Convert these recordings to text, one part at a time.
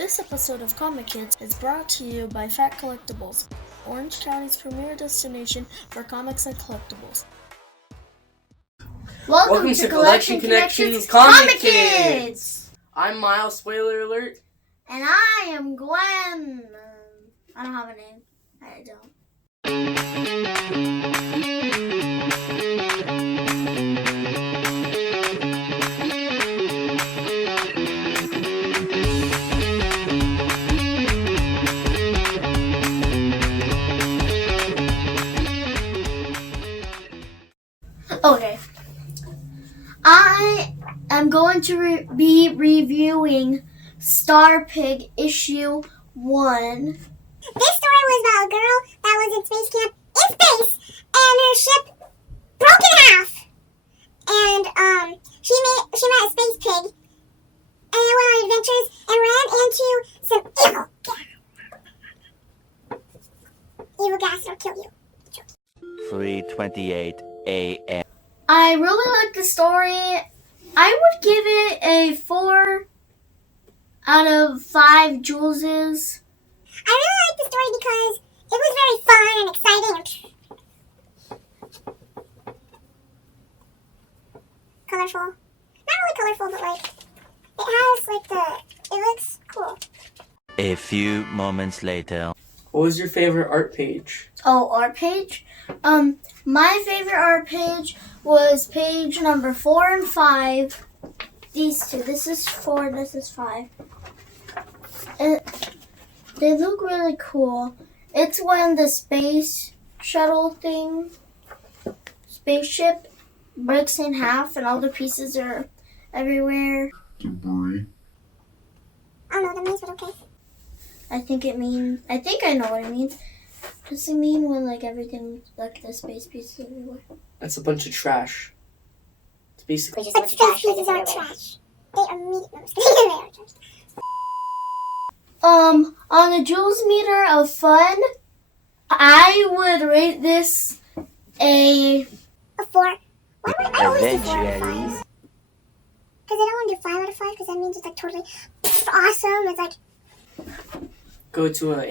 This episode of Komic Kidz is brought to you by Fat Collectibles, Orange County's premier destination for comics and collectibles. Welcome to Collection Connections Komic Kidz! I'm Miles, spoiler alert. And I am Gwen. I don't have a name. I don't. Okay. I am going to be reviewing Star Pig issue 1. This story was about a girl that was in space camp in space, and her ship broke in half. And she met a space pig, and they went on adventures and ran into some evil gas that'll kill you. 3:28 a.m. I really like the story. I would give it a 4 out of 5 Juleses. I really like the story because it was very fun and exciting and colorful. Not really colorful, but like it has it looks cool. A few moments later. What was your favorite art page? Oh, art page? My favorite art page was page number 4 and 5. These two. This is 4, this is 5. They look really cool. It's when the space shuttle thing, spaceship, breaks in half and all the pieces are everywhere. Debris. I don't know what that means, but okay. I think I know what it means. Does it mean when everything, the space pieces everywhere? That's a bunch of trash. It's basically just But space pieces aren't trash. They are meat. They are trash. On the Jules meter of fun, I would rate this a 4. Why would I always do 4 out of 5? Eventually. Because I don't want to do 5 out of 5 because that means it's totally awesome. It's go to an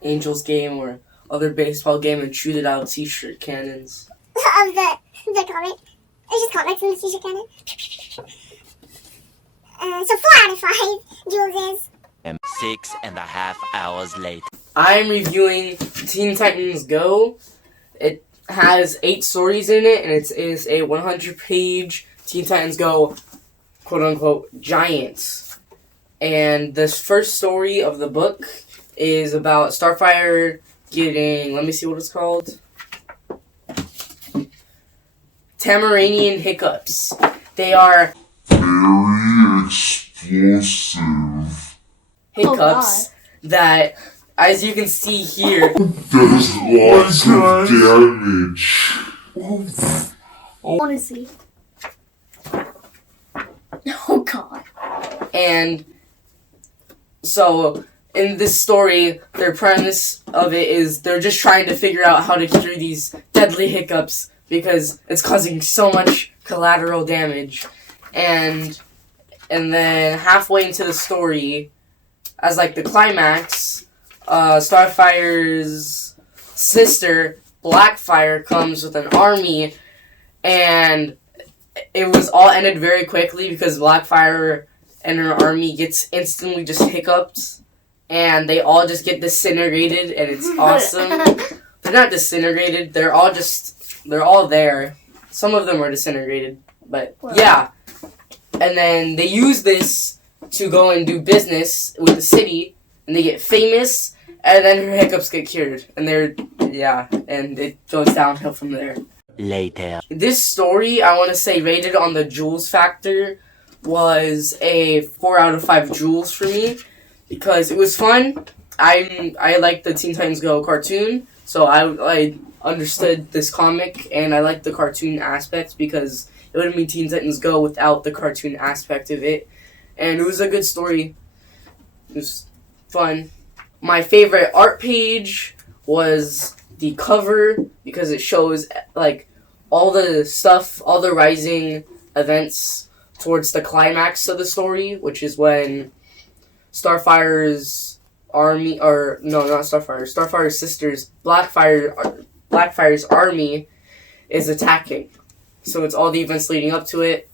Angels game or other baseball game and shoot it out t-shirt cannons. of the comic. It's just comics in the t-shirt cannon. So 4 out of 5 Jules is. 6.5 hours later. I'm reviewing Teen Titans Go. It has 8 stories in it, and it is a 100-page Teen Titans Go, quote-unquote, giant. And this first story of the book is about Starfire getting, let me see what it's called, Tamaranian hiccups. They are Very explosive. hiccups that, as you can see here, There's lots of damage. I want to see. Oh God. and so in this story, their premise of it is they're just trying to figure out how to cure these deadly hiccups because it's causing so much collateral damage. And then halfway into the story, as the climax, Starfire's sister, Blackfire, comes with an army, and it was all ended very quickly because Blackfire and her army gets instantly just hiccuped, and they all just get disintegrated, and it's awesome. They're not disintegrated, they're all there. Some of them are disintegrated, but yeah. And then they use this to go and do business with the city, and they get famous, and then her hiccups get cured, and and it goes downhill from there. Later. This story, I want to say, rated on the Jules factor, was a 4 out of 5 Jules for me, because it was fun. I like the Teen Titans Go cartoon, so I understood this comic, and I liked the cartoon aspects, because it wouldn't be Teen Titans Go without the cartoon aspect of it. And it was a good story. It was fun. My favorite art page was the cover because it shows all the stuff, all the rising events towards the climax of the story, which is when Starfire's army, or no, not Starfire. Starfire's sisters, Blackfire's army is attacking. So it's all the events leading up to it,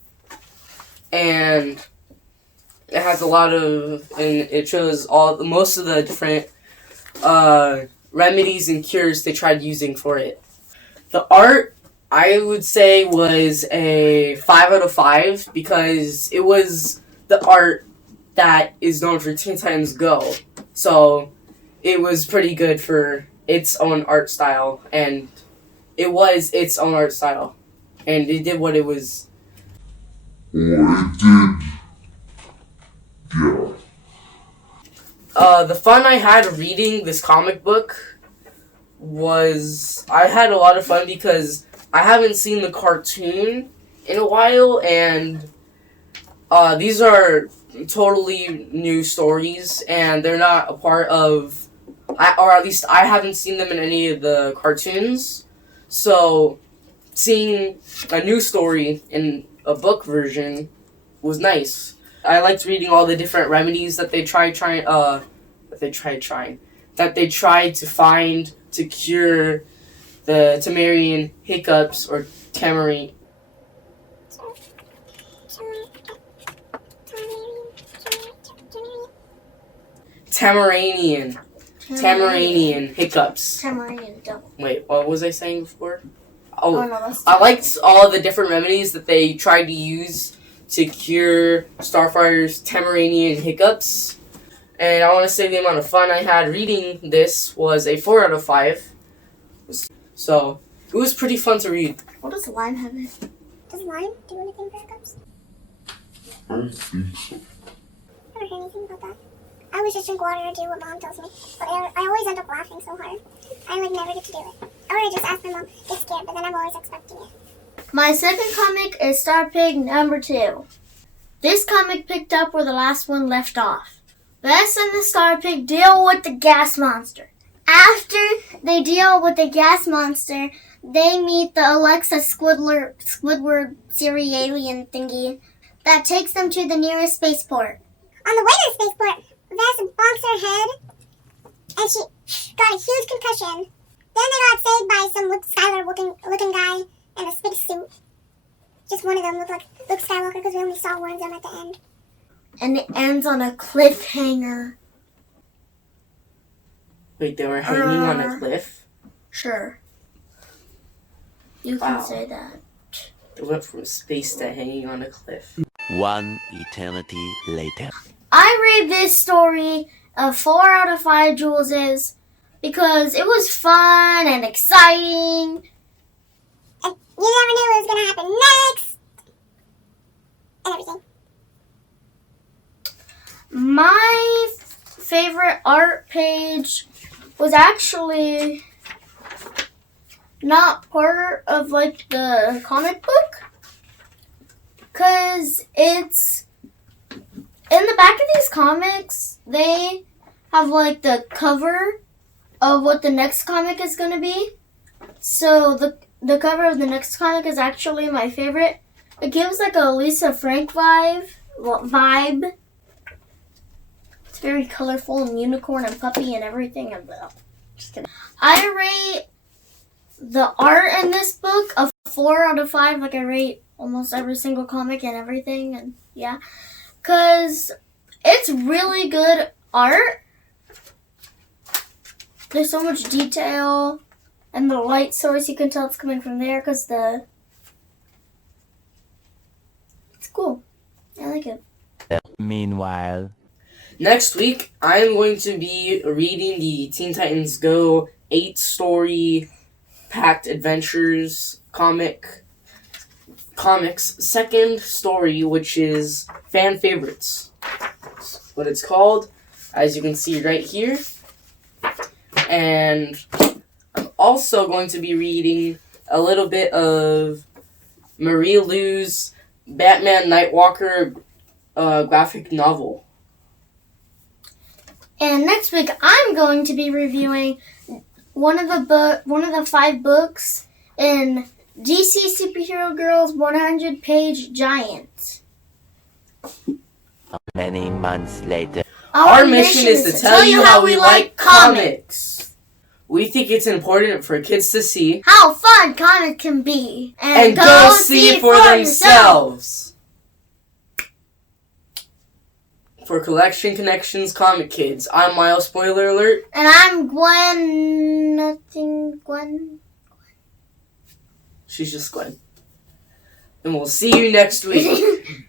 and it has a lot of, and it shows most of the different remedies and cures they tried using for it. The art, I would say, was a 5 out of 5 because it was the art that is known for Teen Titans Go. So it was pretty good for its own art style, and it was its own art style, and it did what it was. Well, it did. Yeah. The fun I had reading this comic book was, I had a lot of fun because I haven't seen the cartoon in a while, and these are totally new stories, and they're not a part of, or at least I haven't seen them in any of the cartoons. So seeing a new story in a book version was nice. I liked reading all the different remedies that they tried to find to cure the Tamarian hiccups, or Tamarine. Tamaranian hiccups. Tamaranian double. Wait, what was I saying before? Oh no, that's I liked all the different remedies that they tried to use to cure Starfire's Tamaranian hiccups. And I want to say the amount of fun I had reading this was a 4 out of 5. So, it was pretty fun to read. What does lime have in it? Does lime do anything for hiccups? I don't think so. Never heard anything about that. I always just drink water or do what mom tells me. But I always end up laughing so hard. I never get to do it. Or I just ask my mom, get scared, but then I'm always expecting it. My second comic is Star Pig number 2. This comic picked up where the last one left off. Bess and the Star Pig deal with the gas monster. After they deal with the gas monster, they meet the Alexa Squidward Siri alien thingy that takes them to the nearest spaceport. On the way to the spaceport, Vess bonks her head, and she got a huge concussion. Then they got saved by some Luke Skywalker looking guy in a space suit. Just one of them looked like Luke Skywalker because we only saw one of them at the end. And it ends on a cliffhanger. Wait, they were hanging on a cliff? Sure. You Wow. can say that. They went from space to hanging on a cliff. One eternity later. I rate this story a 4 out of 5 Juleses because it was fun and exciting. And you never knew what was going to happen next. And everything. My favorite art page was actually not part of like the comic book, because it's in the back of these comics. They have like the cover of what the next comic is going to be. So the cover of the next comic is actually my favorite. It gives like a Lisa Frank vibe. It's very colorful and unicorn and puppy and everything. And just kidding. I rate the art in this book a 4 out of 5. Like I rate almost every single comic and everything, and yeah, because it's really good art. There's so much detail, and the light source, you can tell it's coming from there because it's cool. I like it. Meanwhile. Next week, I'm going to be reading the Teen Titans Go 8-story packed adventures comics second story, which is fan favorites. That's what it's called, as you can see right here. And I'm also going to be reading a little bit of Marie Lu's Batman Nightwalker graphic novel. And next week, I'm going to be reviewing one of the 5 books in DC Superhero Girls 100-page Giant. Many months later. Our mission is to tell you how we like comics. We think it's important for kids to see how fun comics can be. and go see it for themselves. For Collection Connections Comic Kids, I'm Miles, spoiler alert. And I'm Gwen. She's just Gwen. And we'll see you next week.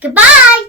Goodbye!